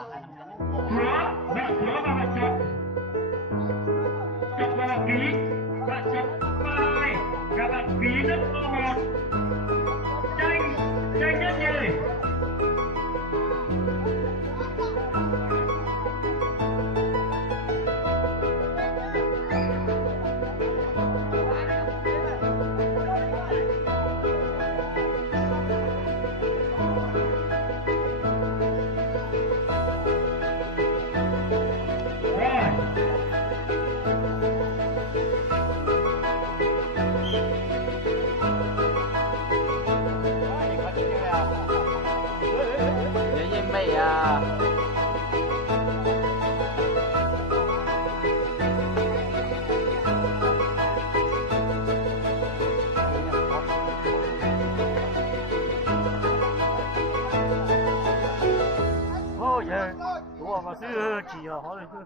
Cửa và bạn chọc vào ký, bạn chọc vào 2 và bạn ký đất vào 1. Tranh nhất nhì. mà xưa chỉ ở hỏi không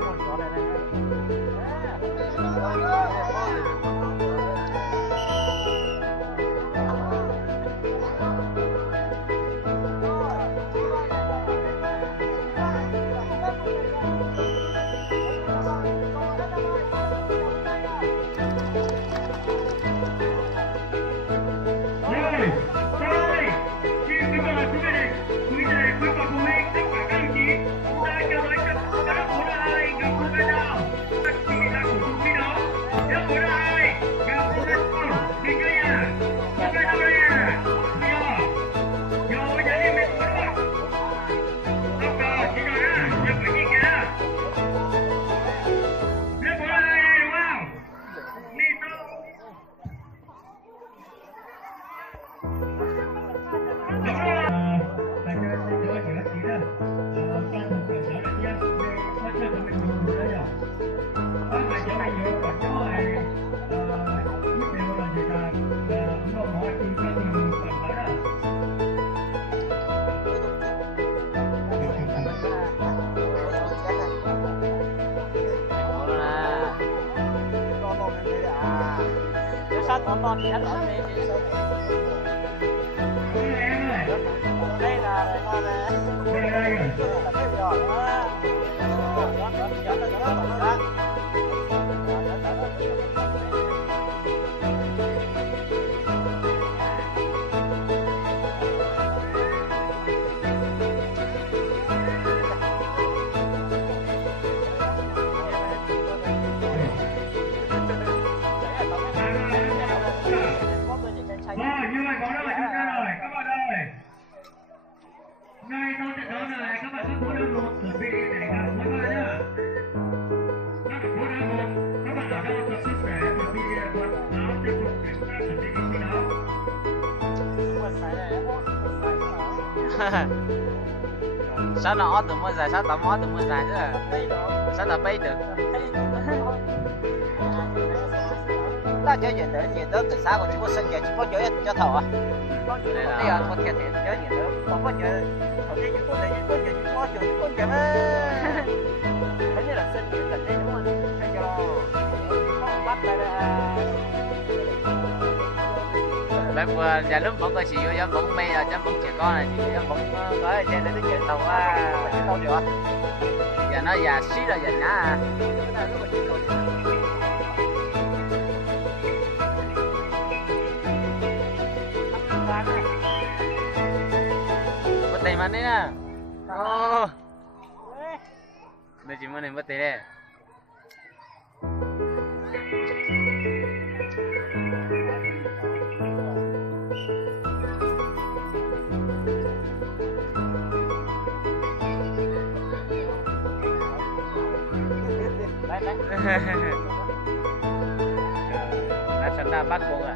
một chỗ này này. Con đi ăn ở đây đây là con này cái giò đó như vậy có rồi chúng ta rồi các bạn ơi. Ngay sau trận đấu này các bạn các đội một chuẩn bị để gặp các bạn nhá. Các đội một các bạn ở đâu tập sức khỏe chuẩn bị quần áo tiếp tục để chúng ta chuẩn bị thi đấu. Sao nó từ mới dài sao tao mót từ mới dài chứ sao tao bay được ta chơi chuyện đấy nhìn tới từ xa còn chỉ có sân nhà chỉ có chơi cho thầu à đây là có thiệt thiệt chơi nhìn tới không có chơi thầu chơi chỉ có chơi chỉ có chơi chỉ có chơi có chơi thế như là sân chỉ cần đây đúng không thay cho không bắt đây bác vừa nhà lúc vẫn có chỉ vô dám vẫn mê ở dám vẫn trẻ con này chỉ dám vẫn có trên đấy chơi tàu tàu được giờ nó già xí rồi giờ nhá Tay mana ni? Oh, dah cuma ni betul deh. Dah sana bak bunga.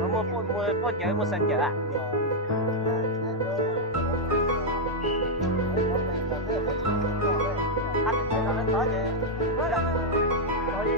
nó mua nhớ mua sân chợ à anh nó nói chứ nói đi